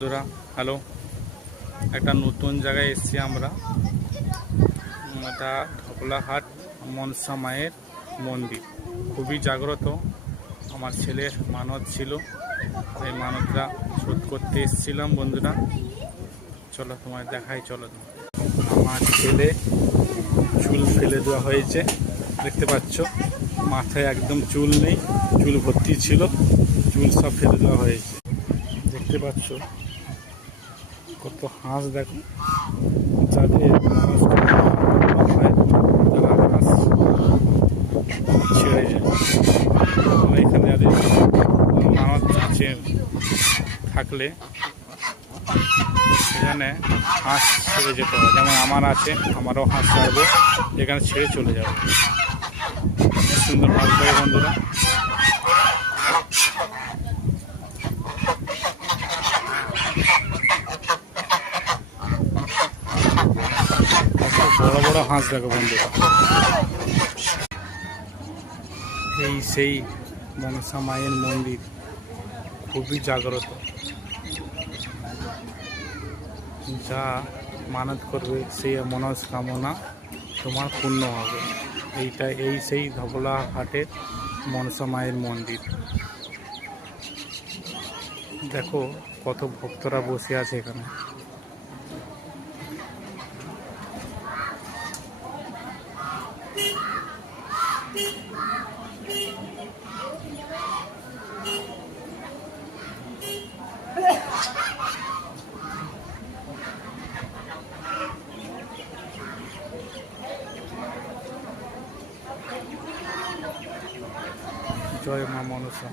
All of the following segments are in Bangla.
বন্ধুরা হ্যালো, একটা নতুন জায়গায় এসেছি আমরা। এটা ধবলাহাট মনসা মায়ের মন্দির, খুবই জাগ্রত। আমার ছেলের মানত ছিল, এই মানতটা শোধ করতে এসেছিলাম। বন্ধুরা চলো তোমায় দেখাই, চলো। আমার ছেলে চুল ফেলে দেওয়া হয়েছে, দেখতে পাচ্ছ। মাথায় একদম চুল নেই, চুল ভর্তি ছিল, চুল সব ফেলে দেওয়া হয়েছে। দেখতে পাচ্ছ কত হাঁস, দেখো। যাদের হাঁস ছেড়ে যায়, এখানে যাদের মানত আছে থাকলে এখানে হাঁস ছেড়ে যেতে হয়। যেমন আমার আছে, আমারও হাঁস ছাড়বো, এখানে ছেড়ে চলে যাবো। সুন্দর হাঁস থাকে বন্ধুরা। বড় বড় হাঁস দেখো বন্ধুরা। এই সেই মনসা মায়ের মন্দির, খুবই জাগ্রত। যা মানত করবে সেই মনস্কামনা তোমার পূর্ণ হবে। এই সেই ধবলাহাটের মনসা মায়ের মন্দির। দেখো কত ভক্তরা বসে আছে এখানে। জয় মা মনসা।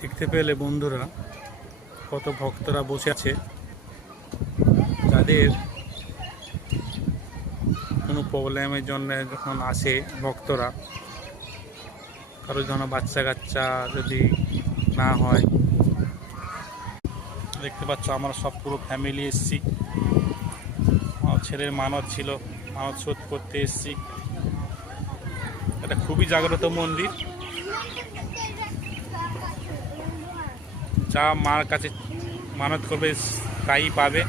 দেখতে পেলে বন্ধুরা কত ভক্তরা বসে আছে। যাদের কোনো প্রবলেমের জন্য যখন আসে ভক্তরা, কারোর জন্য বাচ্চা কাচ্চা যদি না হয়, দেখতে পাচ্ছ আমরা সব পুরো ফ্যামিলি এসেছি। আমার ছেলের মানত ছিল, মানত শোধ করতে এসেছি। এটা খুবই জাগ্রত মন্দির। যা মার কাছে মানত করবে তাই পাবে,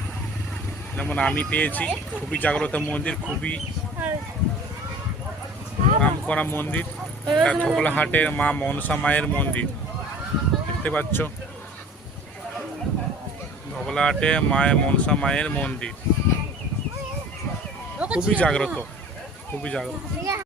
যেমন আমি পেয়েছি। খুবই জাগ্রত মন্দির, খুবই নাম করা মন্দির। ধবলাহাটের মা মনসা মায়ের মন্দির, দেখতে পাচ্ছ। ধবলাহাটে মনসা মায়ের মন্দির খুবই জাগ্রত, খুবই জাগ্রত।